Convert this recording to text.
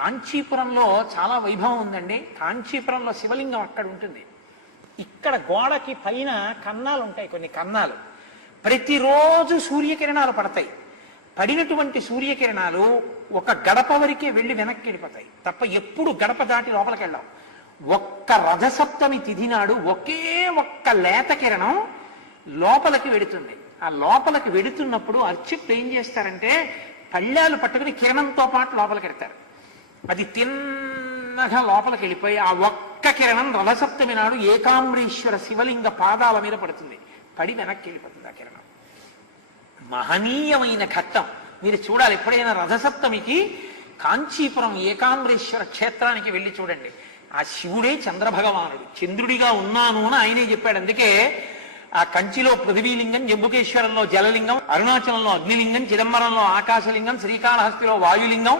కాంచీపురంలో చాలా వైభవం ఉందండి. కాంచీపురంలో శివలింగం అక్కడ ఉంటుంది. ఇక్కడ గోడకి పైన కన్నాలు ఉంటాయి, కొన్ని కన్నాలు. ప్రతిరోజు సూర్యకిరణాలు పడతాయి. పడినటువంటి సూర్యకిరణాలు ఒక గడప వరకే వెళ్ళి వెనక్కి వెళ్ళిపోతాయి తప్ప ఎప్పుడు గడప దాటి లోపలికి వెళ్ళాం. ఒక్క రథసప్తమి తిథి నాడు ఒకే ఒక్క లేత కిరణం లోపలికి వెడుతుంది. ఆ లోపలికి వెడుతున్నప్పుడు అర్చకులు ఏం చేస్తారంటే పళ్ళాలు పట్టుకుని కిరణంతో పాటు లోపలికి వెడతారు. అది తిన్నగా లోపలికి వెళ్ళిపోయి ఆ ఒక్క కిరణం రథసప్తమి నాడు ఏకాంబరీశ్వర శివలింగ పాదాల మీద పడుతుంది. పడి వెనక్కి వెళ్ళిపోతుంది ఆ కిరణం. మహనీయమైన ఘట్టం. మీరు చూడాలి, ఎప్పుడైనా రథసప్తమికి కాంచీపురం ఏకాంబరేశ్వర క్షేత్రానికి వెళ్ళి చూడండి. ఆ శివుడే చంద్రభగవానుడు, చంద్రుడిగా ఉన్నాను అని ఆయనే చెప్పాడు. అందుకే ఆ కంచిలో పృథివీలింగం, జంబుకేశ్వరంలో జలలింగం, అరుణాచలంలో అగ్నిలింగం, చిదంబరంలో ఆకాశలింగం, శ్రీకాళహస్తిలో వాయులింగం,